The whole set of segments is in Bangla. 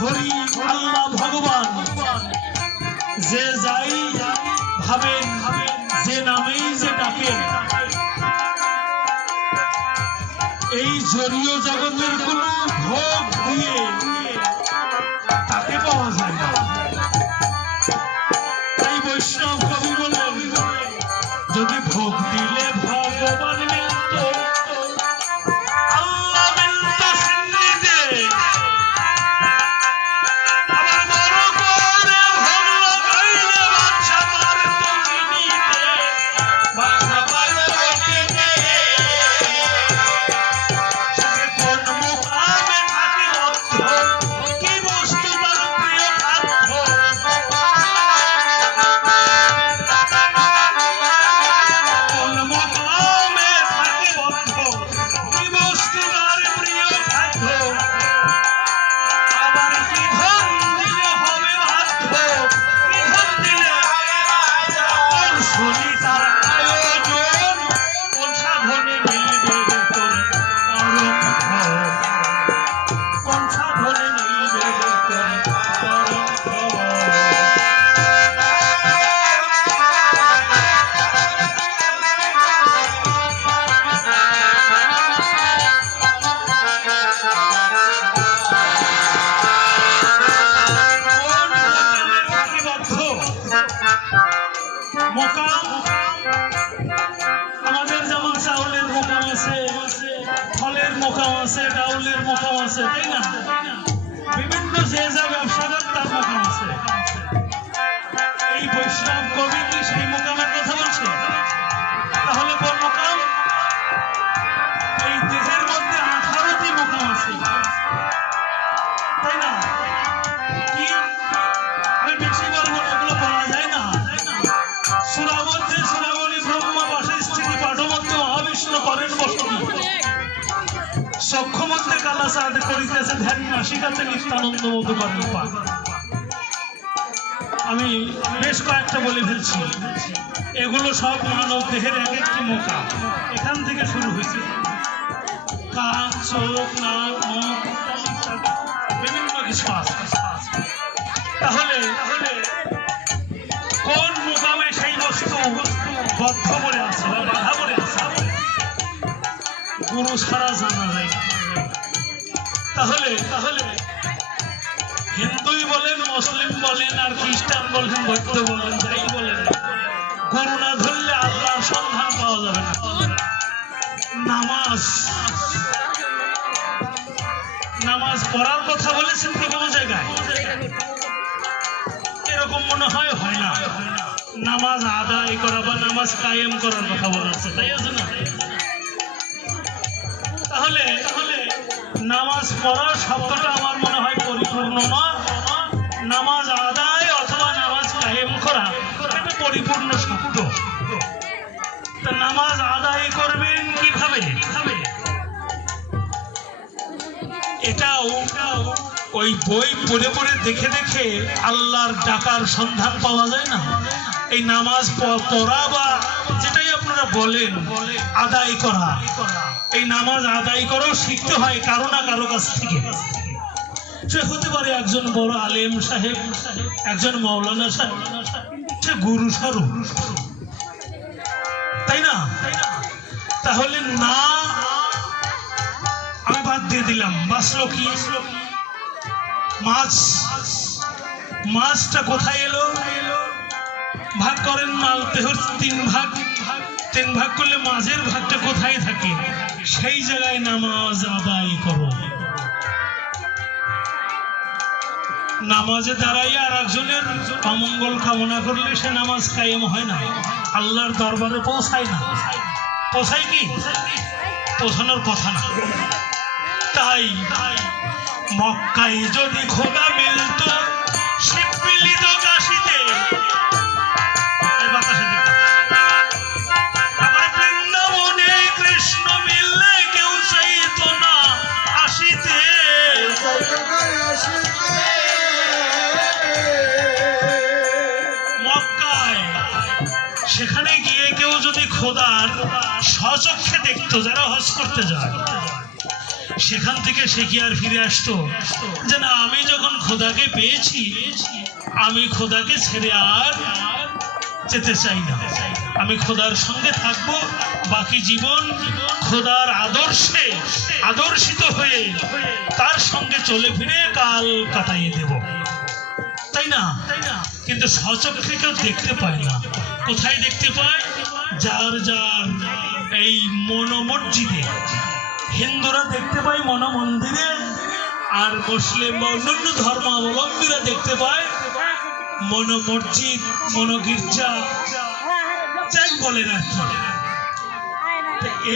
হরি আল্লাহ ভগবান যে যাই ভাবেন, যে নামেই যে ডাকেন, এই জড়ীয় জগতের কোন ভোগ দিয়ে তাকে পাওয়া যায় না। তাই বৈষ্ণব কবি বলেন, যদি ভোগ দিলে ভগবান মিলত, আল্লাহ মিলত সিন্নিতে, আবার বড় করে ভোগ লাগাইলে বাদশা পার তমিনিতে, বাদশা পার তমিনিতে। সে কোন মুকামে থাকি বদ্ধ, কি বস্তু তার প্রিয় খাদ্য। কোন মুকামে থাকি বদ্ধ, কি বস্তু তার প্রিয় খাদ্য। আবার কি ধন দিলে হবে বাধ্য, কি ধন দিলে কোন শুনি তার আয়োজন, কোন সাধনে মিলবে বেতন পরম ফল, কোন সাধনে মিলবে বেতন পরম ফল। আমাদের যেমন চাউলের মোকাম আছে, ফলের মোকাম আছে, ডাউলের মোকাম আছে, তাই না? বিভিন্ন যে যা ব্যবসাদার তার মোকাম আছে। এই বৈষ্ণব কবি কি সেই মোকামের কথা বলছে? তাহলে কোন মোকাম? এই দেহের মধ্যে 18টি মোকাম আছে, তাই না? কি আমি বেশি বলবো না, ওগুলো বলা যায় না। সূরা মধ্যে সূরাবলী ব্রহ্মা বাসে স্থিতি পাঠমধ্যে মহাবিষ্ণু করেন বসতি, সক্ষমধ্যে কালাসাদ করিতেছে ধ্যান, নাসিকাতে নিত্যানন্দ মধু করেন পান। আমি বেশ কয়েকটা বলে ফেলছি, এগুলো সব মানব দেহের এক একটি মোকাম। এখান থেকে শুরু হয়েছে কান, চোখ, নাক, মুখ ইত্যাদি ইত্যাদি বিভিন্ন কিছু আছে। তাহলে কোন মোকামে সেই বস্তু বদ্ধ করে আছে বা বাধা করে আছে, গুরু ছাড়া জানা যায় না। তাহলে হিন্দুই বলেন, মুসলিম বলেন, আর খ্রিস্টান বলেন, বৌদ্ধ বলেন, যাই বলেন, গুরু না ধরলে আল্লাহর সন্ধান পাওয়া যাবে না। নামাজ পড়ার কথা বলেছেন কি কোনো জায়গায়? এরকম মনে হয় না। নামাজ আদায় করা বা নামাজ কায়েম করার কথা বলা আছে, তাই আছে না? তাহলে নামাজ পড়া শব্দটা আমার মনে হয় পরিপূর্ণ না। নামাজ আদায় অথবা নামাজ কায়েম করা এটা পরিপূর্ণ শব্দ। তা নামাজ আদায় করবেন কিভাবে? এটাও ওই বই পড়ে পড়ে দেখে দেখে আল্লাহর ডাকার সন্ধান পাওয়া যায় না। এই নামাজ পড়া বা যেটাই আপনারা বলেন আদায় করা, এই নামাজ আদায় করাও শিখতে হয় কারো না কারো কাছ থেকে। সে হতে পারে একজন বড় আলেম সাহেব, একজন মাওলানা সাহেব, সে গুরু স্বরূপ, তাই না? তাহলে না আমি বাদ দিয়ে দিলাম, বাঁচলো কি? মাছটা কোথায় এলো? ভাগ করেন, মাল দেহর 3 ভাগ করলে মাঝের ভাগটা কোথায় থাকে? সেই জায়গায় নামাজ আদায় করো। নামাজে দাঁড়াইয়া আর একজনের অমঙ্গল কামনা করলে সে নামাজ কায়েম হয় না, আল্লাহর দরবারে পৌঁছায় না। পৌঁছায় কি? পৌঁছানোর কথা না। তাই মক্কায় যদি খোদা মিলত, শিব মিলিত কাশীতে, আবার বৃন্দাবনে কৃষ্ণ মিললে কেউ চাইত না আসিতে। মক্কায় সেখানে গিয়ে কেউ যদি খোদার স্বচক্ষে দেখতো, যারা হজ করতে যায়, সেখান থেকে সে কি আর ফিরে আসতো? যে না, আমি যখন খোদাকে পেয়েছি, আমি খোদাকে ছেড়ে আর যেতে চাই না, আমি খোদার সঙ্গে থাকবো বাকি জীবন, খোদার আদর্শে আদর্শিত হয়ে তার সঙ্গে চলে ফিরে কাল কাটাইয়ে দেব, তাই না? কিন্তু সচক্ষে কেউ দেখতে পায় না। কোথায় দেখতে পায়? যার যার এই মনোমসজিদে। হিন্দুরা দেখতে পায় মনোমন্দিরে, আর মুসলিম বা অন্যান্য ধর্মাবলম্বীরা দেখতে পায় মনোমসজিদ, মনোগির্জা, যাই বলেন আর কি।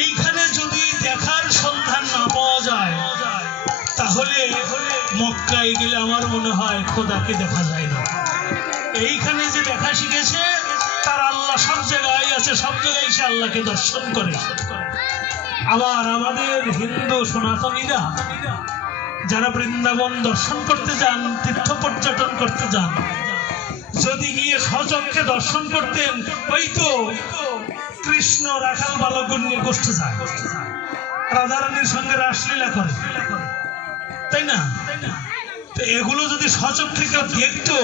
এইখানে যদি দেখার সন্ধান না পাওয়া যায়, তাহলে মক্কায় গেলে আমার মনে হয় খোদাকে দেখা যায় না। এইখানে যে দেখা শিখেছে, তার আল্লাহ সব জায়গায় আছে, সব জায়গায় সে আল্লাহকে দর্শন করে। আবার আমাদের হিন্দু সনাতনীরা যারা বৃন্দাবন দর্শন করতে যান, তীর্থ পর্যটন করতে যান, যদি গিয়ে সচক্ষে দর্শন করতেন, ওই তো কৃষ্ণ রাখাল বালকগণ নিয়ে গোষ্ঠে যায়, রাধারানীর সঙ্গে রাসলীলা করে, তাই না? তো এগুলো যদি সচক্ষে কেউ দেখতো,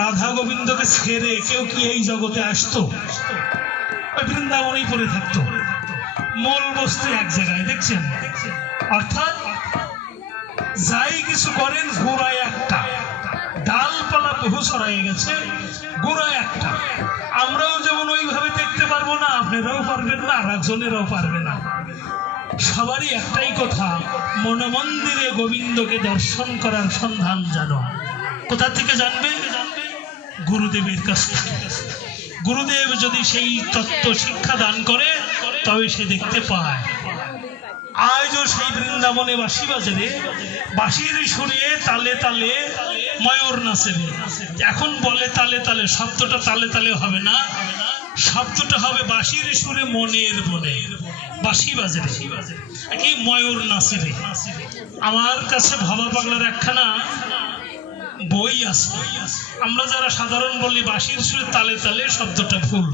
রাধা গোবিন্দকে ছেড়ে কেউ কি এই জগতে আসতো? বৃন্দাবনেই পড়ে থাকতো। মূল বস্তু এক জায়গায়, দেখছেন? অর্থাৎ যাই কিছু করেন, গোড়ায় একটা, ডালপালা বহু ছড়াই গেছে, গোড়ায় একটা। আমরাও যেমন ওইভাবে দেখতে পারবো না, আপনারাও পারবেন না, আর একজনেরাও পারবে না। সবারই একটাই কথা, মনোমন্দিরে গোবিন্দকে দর্শন করার সন্ধান জানো। কোথা থেকে জানবে? গুরুদেবের কাছ থেকে। গুরুদেব যদি সেই তত্ত্ব শিক্ষা দান করে, তবে সে দেখতে পায়। আজও সেই বৃন্দাবনে বাঁশি বাজারে, বাঁশির সুরে তালে তালে ময়ূর নাচে। এখন বলে তালে তালে, শব্দটা তালে তালে হবে না, শব্দটা হবে বাঁশির সুরে মনের মনে, বাঁশি বাজারে কি ময়ূর নাচে। আমার কাছে ভবা পাগলার একখানা বই আছে। আমরা যারা সাধারণ বলি বাঁশির সুরে তালে তালে, শব্দটা ভুল।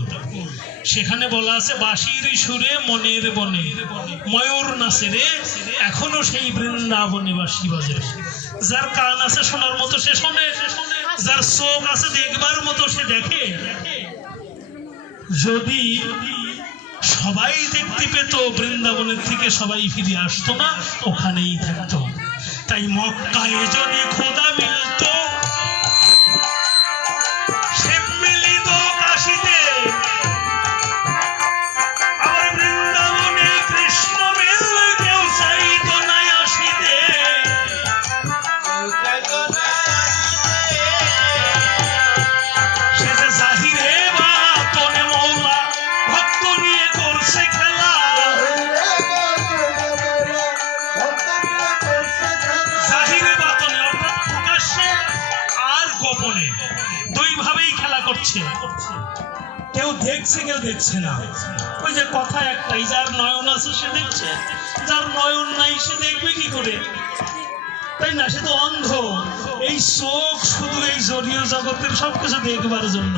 সেখানে বলা আছে বাঁশির সুরে মনের বনে ময়ূর নাচে রে, এখনো সেই বৃন্দাবনে বাঁশি বাজে। যার কান আছে শোনার মতো সে শোনে, যার চোখ আছে দেখবার মতো সে দেখে। যদি সবাই দেখতে পেত, বৃন্দাবনের থেকে সবাই ফিরে আসতো না, ওখানেই থাকতো। তাই মক্কায় যদি খোদা মিলতো, সে মিলিত কাশীতে, আবার বৃন্দাবনে কৃষ্ণ মিললে কেউ চাইতো না আসিতে। সে যে জাহিরে বাতনে মৌলা, ভক্ত নিয়ে করছে খেলা। জাহিরে বাতনে অর্থাৎ প্রকাশ্যে আর গোপনে, দুই ভাবেই খেলা করছে। কেউ দেখছে, কেউ দেখছে না। ওই যে কথা একটাই, যার নয়ন আছে সে দেখছে, যার নয়ন নাই সে দেখবে কি করে, তাই না? সে তো অন্ধ। এই চোখ শুধু এই জড়ীয় জগতের সবকিছু দেখবার জন্য,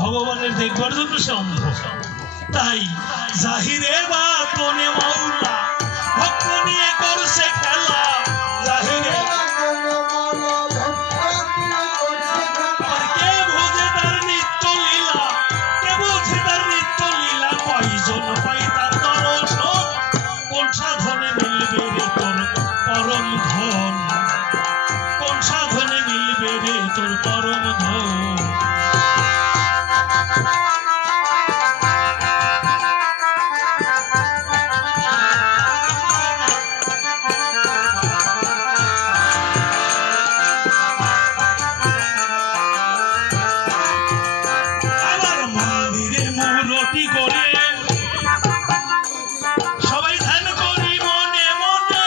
ভগবানের দেখবার জন্য সে অন্ধ। তাই জাহিরে বাতনে মৌলা, ভক্ত নিয়ে করছে খেলা। জাহিরে আর কে বোঝে তার নিত্য লীলা, কে বোঝে তার নিত্য লীলা। কয়জন পাই তার দর্শন, কোন সাধনে মিলবে রে তোর পরম ধন, কোন সাধনে মিলবে রে তোর পরম ধন। আবার মন্দিরে মূরতি করে সবাই ধ্যান করি মনে মনে।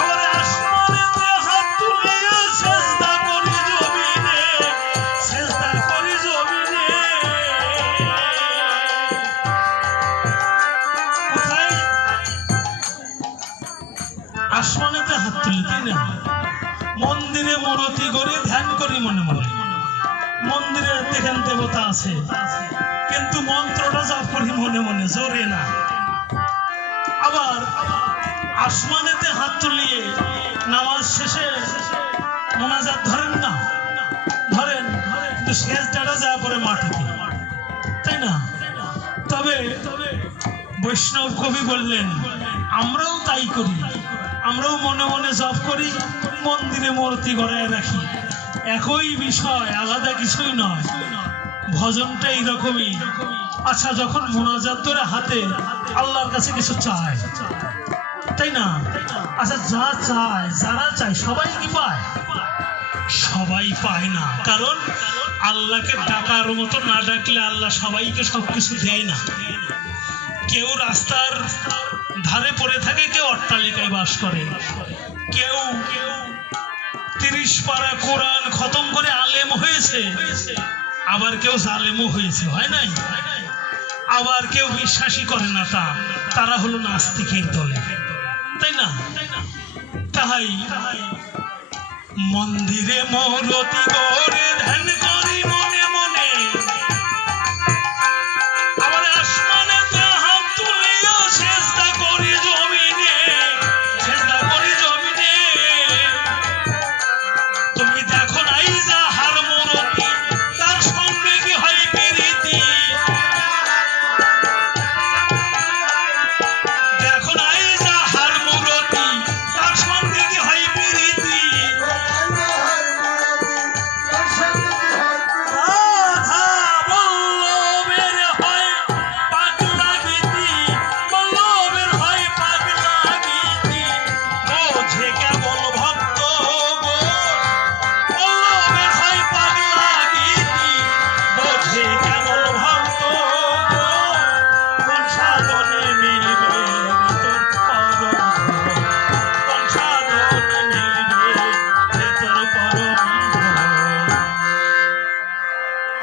আবার আসমানেতে হাত তুলে সেজদা করি জমিনে, সেজদা করি জমিনে। কোথায়? আসমানেতে হাত তুলে, তাই না? মন্দিরে মূরতি করে ধ্যান করি মনে মনে। মন্দিরে দেখেন দেবতা আছে, কিন্তু মন্ত্রটা জপ করি মনে মনে, জোরে না। আবার আসমানেতে হাত তুলিয়ে নামাজ শেষে মোনাজাত ধরেন না, ধরেন, কিন্তু শেষ ডাটা যা পরে মাটিতে, তাই না? তবে বৈষ্ণব কবি বললেন আমরাও তাই করি, আমরাও মনে মনে জপ করি, মন্দিরে মূর্তি গড়ায় রাখি, একই বিষয়, আলাদা কিছুই নয়। ভজনটা এইরকমই। আচ্ছা, যখন মোনাজাত ধরে হাতে আল্লাহর কাছে কিছু চায়, তাই না? আচ্ছা, যা চায়, যারা চায় সবাই কি পায়? সবাই পায় না, কারণ আল্লাহকে ডাকার মতো না ডাকলে আল্লাহ সবাইকে সবকিছু দেয় না। কেউ রাস্তার ধারে পড়ে থাকে, কেউ অট্টালিকায় বাস করে, কেউ 30 পারা কোরআন খতম করে আলেম হয়েছে, আবার কেউ জালেমও হয়েছে, হয় নাই? আবার কেউ বিশ্বাসই করে না, তারা হলো নাস্তিকের দলে, তাই না? তাই মন্দিরে মূর্তি গড়ে ধ্যান করি মনে মনে, আবার আসমানেতে হাত তুলিয়া সেজদা করি জমিনে, সেজদা করি জমিনে। তুমি দেখো নাই যাহার মূর্তি, তার সঙ্গে কি হয় প্রীতি। দেখো নাই যাহার মূর্তি, তার সঙ্গে কি হয় প্রীতি।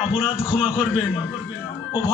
অপরাধ ক্ষমা করবেন ও ভাই।